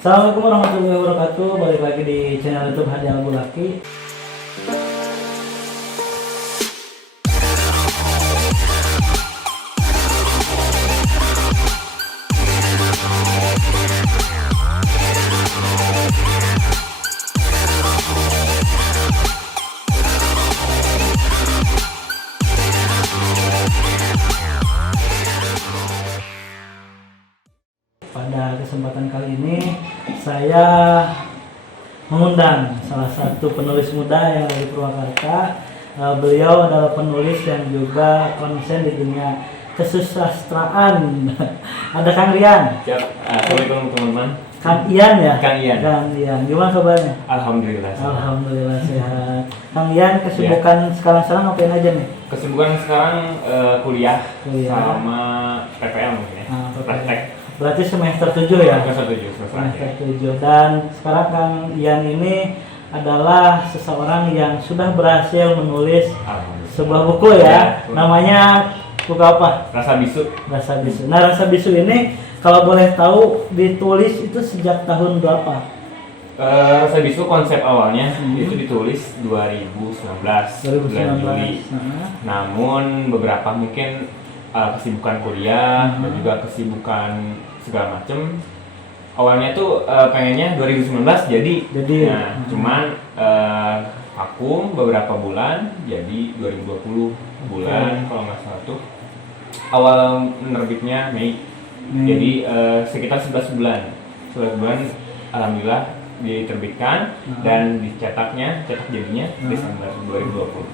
Assalamualaikum warahmatullahi wabarakatuh. Balik lagi di channel YouTube Hadi Al Bulaki. Pada kesempatan kali ini saya mengundang salah satu penulis muda yang ada di Purwakarta. Beliau adalah penulis yang juga konsen di dunia kesusastraan. Ada Kang Rian. Siap. Assalamualaikum teman-teman. Kang Ian ya? Kang Ian. Kang Ian. Gimana kabarnya? Alhamdulillah. Alhamdulillah sehat. Kang Ian, kesibukan sekarang ngapain aja nih? Kesibukan sekarang kuliah sama PPL mungkin ya. Praktek. Berarti semester 7 ya? Semester 7 selesai. Semester 7. Dan sekarang Kang Ian ini adalah seseorang yang sudah berhasil menulis sebuah buku ya. Namanya buku apa? Rasa Bisu. Rasa Bisu. Nah, Rasa Bisu ini kalau boleh tahu ditulis itu sejak tahun berapa? Rasa Bisu konsep awalnya itu ditulis 2019 bulan Juli. Namun beberapa mungkin kesibukan kuliah dan juga kesibukan segala macem. Awalnya tuh pengennya 2019 jadi nah, cuman vakum beberapa bulan jadi 2020 bulan kalau nggak salah tuh awal menerbitnya Mei. Jadi sekitar 11 bulan alhamdulillah diterbitkan dan cetak jadinya Desember 2020.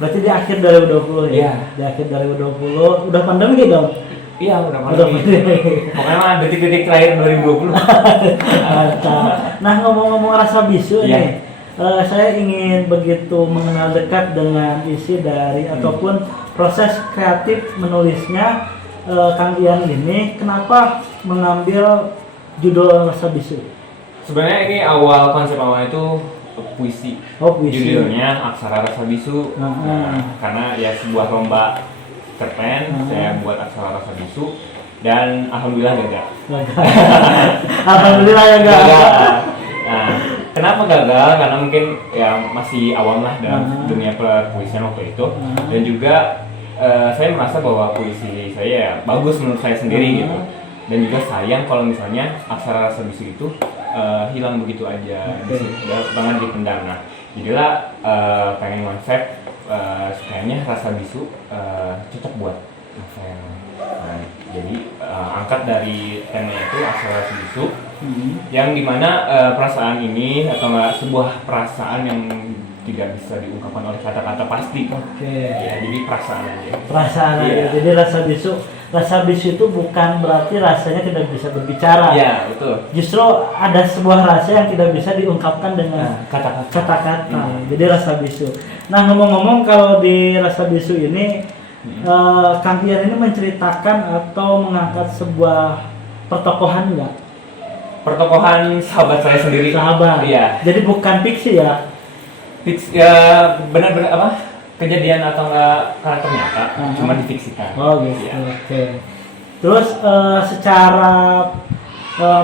Berarti di akhir 2020 ya? Iya. Di akhir 2020 udah pandemi gitu dong? Iya, udah pandemi. Pokoknya mah detik-detik terakhir 2020. Nah, ngomong-ngomong Rasa Bisu nih, saya ingin begitu mengenal dekat dengan isi dari ataupun proses kreatif menulisnya Kang Ian ini. Kenapa mengambil judul Rasa Bisu? Sebenarnya ini konsep awalnya itu puisi. Puisi. Judulnya Aksara Rasa Bisu. Karena ya sebuah lomba cerpen, saya buat Aksara Rasa Bisu dan alhamdulillah gagal. Alhamdulillah ya gagal. Nah, kenapa gagal? Karena mungkin ya masih awam lah dalam dunia perpuisian waktu itu dan juga saya merasa bahwa puisi saya ya bagus menurut saya sendiri gitu. Dan juga sayang kalau misalnya Aksara Rasa Bisu itu hilang begitu aja, banget dipendam. Nah, jadilah pengen konsep sekayaknya Rasa Bisu cocok buat novel. Nah, jadi angkat dari tema itu Aksara Rasa Bisu, yang dimana perasaan ini atau enggak sebuah perasaan yang tidak bisa diungkapkan oleh kata-kata pasti. Ya, jadi perasaan aja. Perasaan aja. Jadi Rasa Bisu itu bukan berarti rasanya tidak bisa berbicara. Iya, betul. Justru ada sebuah rasa yang tidak bisa diungkapkan dengan kata-kata. Jadi Rasa Bisu. Nah, ngomong-ngomong kalau di Rasa Bisu ini Kang Ian ini menceritakan atau mengangkat sebuah pertokohan enggak? Pertokohan sahabat saya sendiri. Sahabat. Iya. Jadi bukan fiksi ya? Ya benar-benar apa? Kejadian atau enggak karakter nyata, cuma difiksikan. Oh gitu. Oke. Terus secara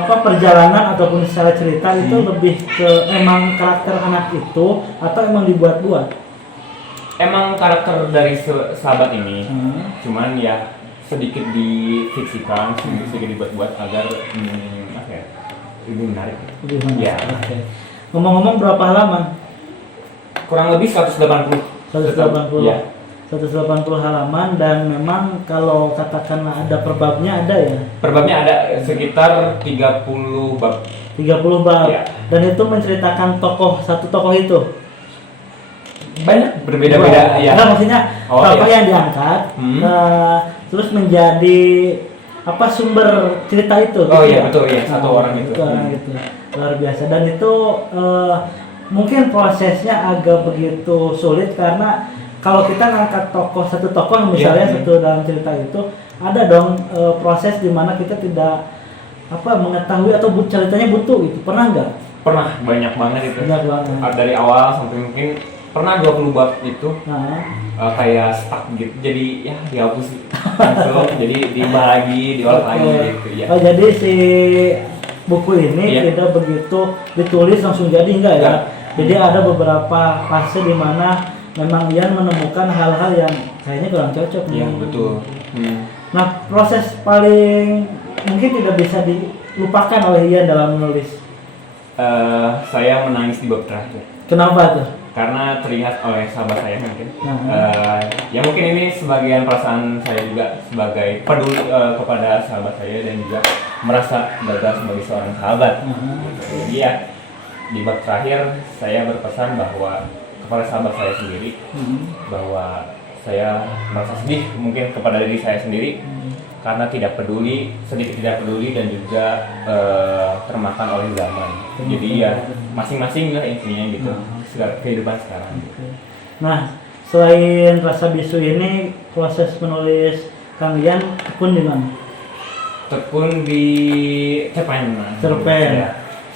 perjalanan ataupun secara cerita itu lebih ke emang karakter anak itu atau emang dibuat-buat? Emang karakter dari sahabat ini, cuman ya sedikit difiksikan, sedikit dibuat-buat agar lebih menarik. Lebih menarik. Ya. Okay. Ngomong-ngomong berapa halaman? Kurang lebih 180. 180. Ya. 180 halaman dan memang kalau katakanlah ada perbabnya ada ya? Perbabnya ada sekitar 30 bab. 30 bab. Ya. Dan itu menceritakan satu tokoh itu. Banyak berbeda-beda ya. Nah, maksudnya tokoh yang diangkat terus menjadi sumber cerita itu. Iya betul ya, satu orang itu. Luar biasa dan itu mungkin prosesnya agak begitu sulit karena kalau kita ngangkat satu tokoh misalnya satu dalam cerita itu ada dong proses di mana kita tidak mengetahui atau ceritanya butuh gitu. Pernah nggak? Pernah, banyak banget itu. Banyak banget. Dari awal sampai mungkin pernah 20 bab itu kayak stuck gitu, jadi ya dihapus langsung jadi dibagi diolah lagi gitu ya. Oh jadi si buku ini tidak begitu ditulis langsung jadi enggak ya. Jadi ada beberapa fase di mana memang Ian menemukan hal-hal yang kayaknya kurang cocok. Iya, betul. Nah, proses paling mungkin tidak bisa dilupakan oleh Ian dalam menulis. Saya menangis di bab terakhir. Kenapa tuh? Karena terlihat oleh sahabat saya mungkin. Ya mungkin ini sebagian perasaan saya juga sebagai peduli kepada sahabat saya dan juga merasa gagal sebagai seorang sahabat. Jadi ya di bab terakhir saya berpesan bahwa kepada sahabat saya sendiri bahwa saya merasa sedih mungkin kepada diri saya sendiri karena sedikit tidak peduli dan juga termakan oleh zaman. Jadi ya masing-masing lah intinya gitu. Kehidupan sekarang. Nah, selain rasa bisu ini, proses menulis Kang Ian tekun di mana? Tekun di cerpen.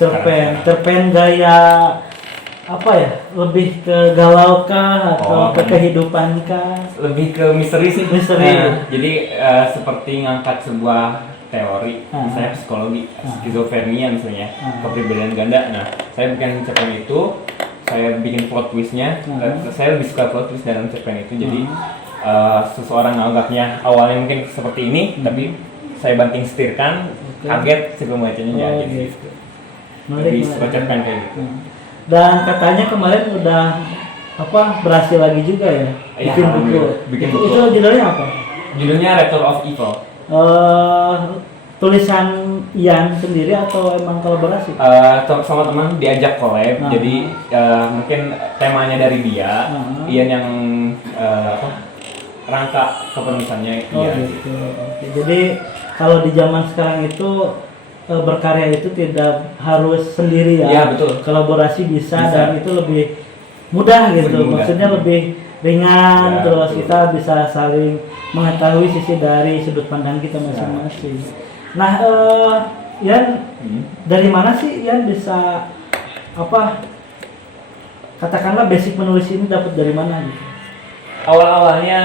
Cerpen gaya apa ya? Lebih ke galau kah atau ke kehidupan kah? Lebih ke misteri sih. Jadi seperti ngangkat sebuah teori, misalnya psikologi, skizofrenia misalnya, kepribadian ganda. Nah, saya bikin cerpen itu, saya bikin plot twistnya. Saya lebih suka plot twist dalam cerpen itu. Jadi seseorang menganggapnya awalnya mungkin seperti ini, tapi saya banting setirkan, kaget si pembacanya jadi gitu. Jadi suka cerpen kayak gitu. Dan katanya kemarin udah berhasil lagi juga ya bikin buku. Itu judulnya apa? Judulnya Return of Evil. Tulisan Ian sendiri atau emang kolaborasi? Sama teman diajak collab. Jadi mungkin temanya dari dia, Ian yang rangka kepenulisannya. Gitu. Jadi kalau di zaman sekarang itu berkarya itu tidak harus sendiri ya. Iya, betul. Kolaborasi bisa dan itu lebih mudah gitu. Maksudnya lebih ringan, terus betul. Kita bisa saling mengetahui sisi dari sudut pandang kita masing-masing. Nah, Ian dari mana sih Ian bisa katakanlah basic menulis ini dapat dari mana gitu? Awal-awalnya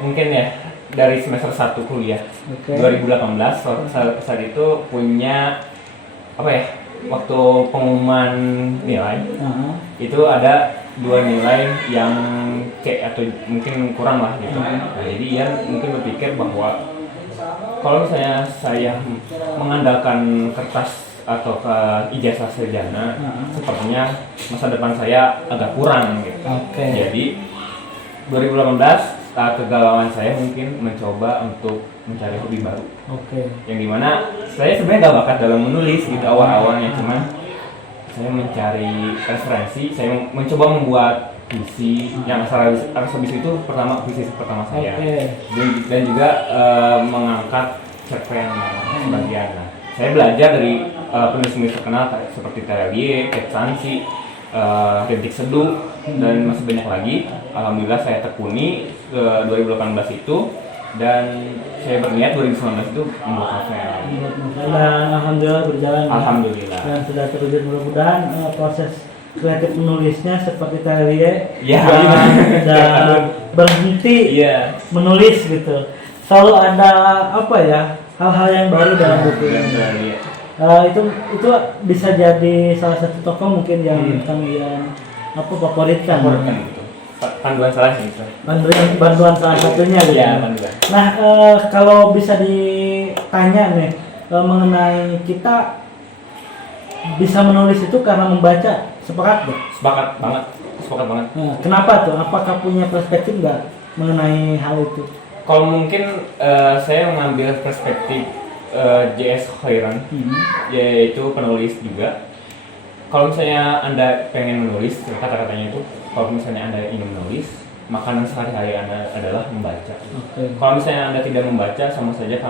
mungkin ya dari semester 1 kuliah 2018 saat itu punya waktu pengumuman nilai itu ada 2 nilai yang C atau mungkin kurang lah gitu. Nah, jadi Ian mungkin berpikir bahwa kalau misalnya saya mengandalkan kertas atau ke ijazah sarjana, sepertinya masa depan saya agak kurang gitu. Jadi 2018 kegalauan saya mungkin mencoba untuk mencari hobi baru. Yang dimana saya sebenarnya gak bakat dalam menulis gitu awal-awalnya, cuman saya mencari referensi, saya mencoba membuat puisi yang rasa bisu itu puisi pertama saya. Dan juga mengangkat cerpen sebagian. Nah, saya belajar dari penulis-penulis terkenal seperti Terelie, Ket Sansi, Rintik Seduh, dan masih banyak lagi. Alhamdulillah saya tekuni ke 2018 itu, dan saya berniat 2019 itu membuat novel. Dan alhamdulillah berjalan. Alhamdulillah. Dan sudah terwujud, mudah-mudahan proses kreatif menulisnya seperti Terelie dan berhenti menulis gitu. Selalu ada hal-hal yang baru dalam buku ini. Itu bisa jadi salah satu tokoh mungkin yang kalian favoritkan gitu. Panduan salah sih. Bantuan salah satunya gitu. Nah, kalau bisa ditanya nih mengenai kita bisa menulis itu karena membaca, sepakat nggak? Sepakat banget. Nah, kenapa tuh? Apakah punya perspektif nggak mengenai hal itu? Kalau mungkin saya mengambil perspektif J.S. Khairan, yaitu penulis juga. Kalau misalnya Anda pengen menulis, kata-katanya itu, kalau misalnya Anda ingin menulis, makanan sehari-hari Anda adalah membaca. Kalau misalnya Anda tidak membaca, sama saja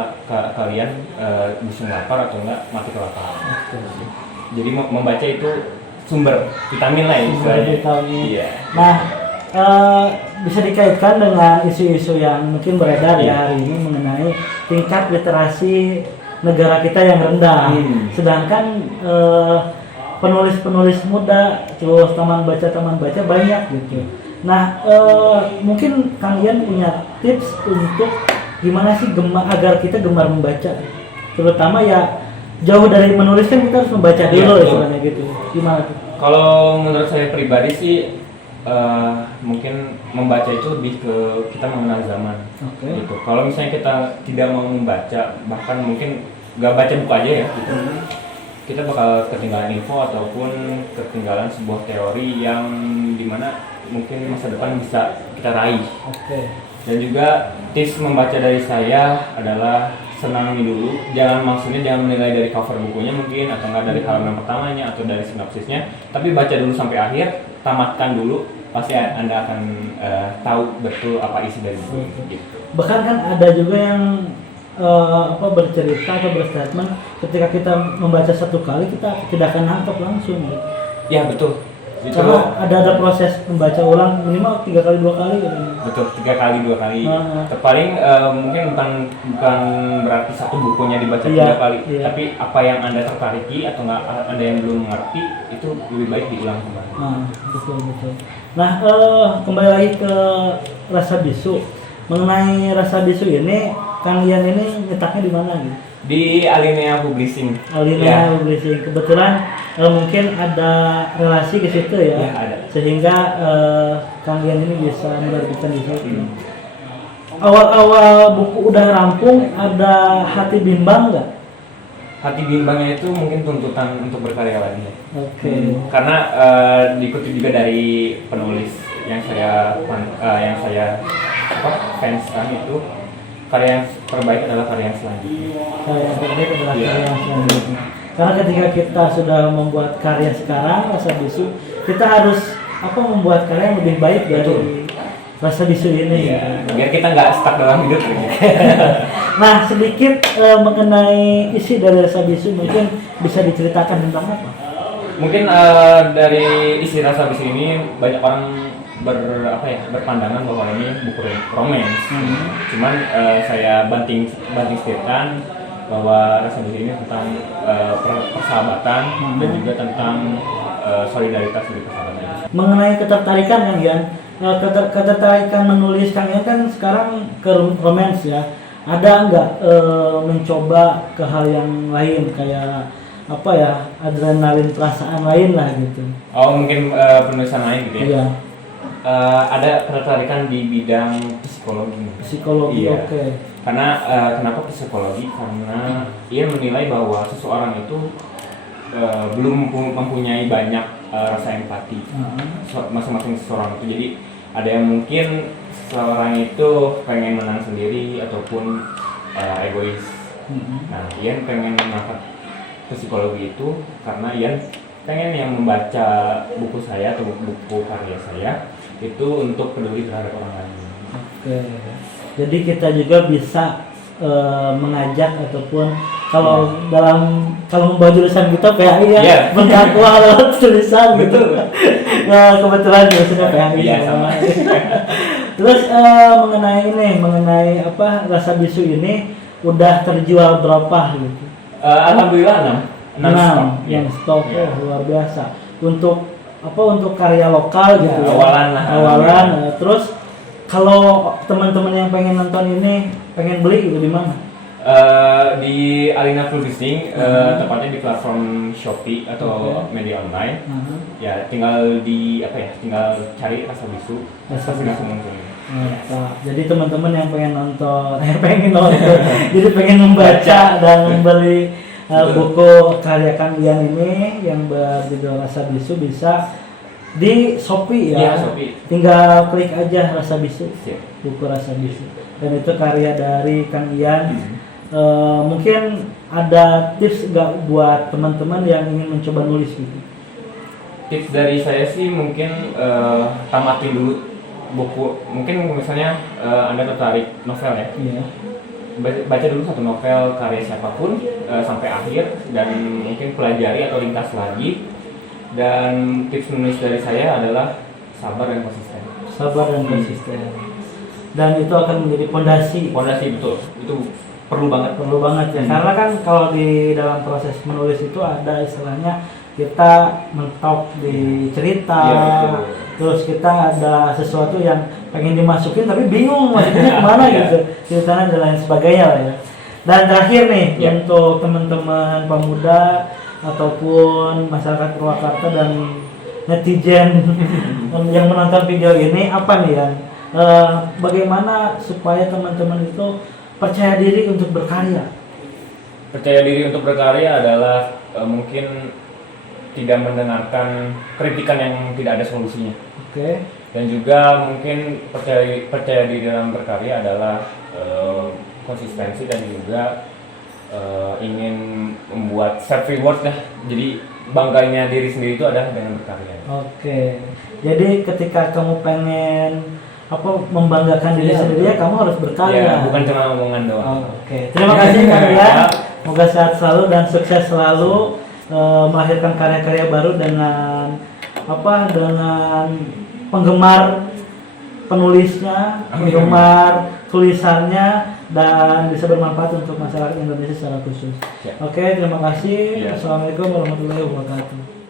kalian bisa lapar atau enggak mati kelaparan. Jadi membaca itu sumber vitamin lah istilahnya. Iya. Nah, bisa dikaitkan dengan isu-isu yang mungkin beredar hari ini mengenai tingkat literasi negara kita yang rendah. Sedangkan penulis-penulis muda, terus taman baca banyak gitu. Nah, mungkin kalian punya tips untuk gimana sih agar kita gemar membaca, terutama ya jauh dari menulis kan kita harus membaca Iya, dulu betul. istilahnya gitu. Gimana tuh? Kalau menurut saya pribadi sih mungkin membaca itu lebih ke kita mengenal zaman. Oke. Gitu. Kalau misalnya kita tidak mau membaca, bahkan mungkin nggak baca buku aja ya, gitu. Kita bakal ketinggalan info ataupun ketinggalan sebuah teori yang dimana mungkin masa depan bisa kita raih. Oke. Dan juga tips membaca dari saya adalah senangi dulu, maksudnya jangan menilai dari cover bukunya mungkin, atau enggak dari halaman pertamanya atau dari sinopsisnya, tapi baca dulu sampai akhir, tamatkan dulu, pasti Anda akan tahu betul apa isi dari buku ini gitu. Bahkan kan ada juga yang bercerita atau berstatement ketika kita membaca satu kali kita tidak akan nangkep langsung gitu. Ya betul. Itu Karena ada proses membaca ulang minimal 3 kali 2 kali gitu. betul, 3 kali 2 kali. Terpaling mungkin bukan berarti satu bukunya dibaca 3 kali, tapi apa yang Anda tertariki atau nggak Anda yang belum mengerti itu lebih baik diulang kembali. Betul. Nah, kembali lagi ke Rasa Bisu. Mengenai Rasa Bisu ini, Kang Ian ini nyetaknya di mana gitu? Di Alinea Publishing. Alinea Publishing. Kebetulan mungkin ada relasi ke situ ya. Ya, ada. Sehingga Kang Ian ini bisa menerbitkan di situ. Awal-awal buku udah rampung, ada hati bimbang nggak? Hati bimbangnya itu mungkin tuntutan untuk berkarya lagi. Oke. Karena diikuti juga dari penulis yang saya fanskan itu, karya yang terbaik adalah karya yang selanjutnya. Karya yang terbaik adalah karya yang selanjutnya. Karena ketika kita sudah membuat karya sekarang, Rasa Bisu, kita harus membuat karya yang lebih baik dari Rasa Bisu ini. Iya, biar kita nggak stuck dalam hidup gitu. Nah, sedikit mengenai isi dari Rasa Bisu, mungkin bisa diceritakan tentang apa? Mungkin dari isi Rasa Bisu ini banyak orang berpandangan bahwa ini buku romance. Cuman saya banting setirkan bahwa Rasa Bisu ini tentang persahabatan dan juga tentang solidaritas di persahabatan. Mengenai ketertarikan Kang Ian, ketertarikan menulis Kang Ian kan sekarang ke romance ya. Ada nggak mencoba ke hal yang lain kayak adrenalin perasaan lain lah gitu? Oh, mungkin penulisan lain gitu ya? Iya. Ada ketertarikan di bidang psikologi. Psikologi, Iya. oke. Karena kenapa psikologi? Karena ia menilai bahwa seseorang itu belum mempunyai banyak rasa empati. Masing-masing seseorang itu. Jadi ada yang mungkin seseorang itu pengen menang sendiri ataupun egois. Nah, Ian pengen mengangkat psikologi itu karena Ian pengen yang membaca buku saya atau buku karya saya itu untuk peduli terhadap orang lain. Oke. Jadi kita juga bisa mengajak ataupun kalau membawa jurusan kita PAI ya, berdakwah lewat tulisan gitu. Nah, kebetulan jurusannya PAI. Terus mengenai Rasa Bisu ini udah terjual berapa gitu? Alhamdulillah 6 yang stok. Luar biasa. Untuk karya lokal gitu ya. Awalan. Terus kalau teman-teman yang pengen nonton ini pengen beli gitu di mana? Di Alinea Publishing, tepatnya di platform Shopee atau media online. Ya tinggal cari Rasa Bisu. Jadi teman-teman yang pengen nonton, jadi pengen membaca dan membeli buku karya Kang Ian ini yang berjudul Rasa Bisu bisa di Shopee ya. Shopee. Tinggal klik aja Rasa Bisu, buku Rasa Bisu. Dan itu karya dari Kang Ian. Mungkin ada tips nggak buat teman-teman yang ingin mencoba nulis gitu? Tips dari saya sih mungkin tamatin dulu buku. Mungkin misalnya Anda tertarik novel ya. Iya. Baca dulu satu novel karya siapapun sampai akhir dan mungkin pelajari atau ringkas lagi. Dan tips menulis dari saya adalah sabar dan konsisten. Dan itu akan menjadi pondasi, betul. Itu perlu banget ya. Karena kan kalau di dalam proses menulis itu ada istilahnya kita mentok di cerita, terus kita ada sesuatu yang pengen dimasukin tapi bingung masukinnya kemana gitu, ceritanya dan lain sebagainya lah ya. Dan terakhir nih Ya. untuk teman-teman pemuda ataupun masyarakat Purwakarta dan netizen yang menonton video ini apa nih ya? Bagaimana supaya teman-teman itu percaya diri untuk berkarya? Percaya diri untuk berkarya adalah mungkin tidak mendengarkan kritikan yang tidak ada solusinya. Oke. Dan juga mungkin percaya diri dalam berkarya adalah konsistensi dan juga ingin membuat self reward lah. Jadi bangganya diri sendiri itu adalah dengan berkarya. Oke. Jadi ketika kamu pengen membanggakan diri Iya, sendiri ya kamu harus berkarya. Ya, bukan cuma omongan doang. Oke. Terima kasih kalian. Semoga sehat selalu dan sukses selalu melahirkan karya-karya baru dengan dengan penggemar penulisnya, penggemar tulisannya, dan bisa bermanfaat untuk masyarakat Indonesia secara khusus. Ya. Oke, terima kasih. Ya. Assalamualaikum warahmatullahi wabarakatuh.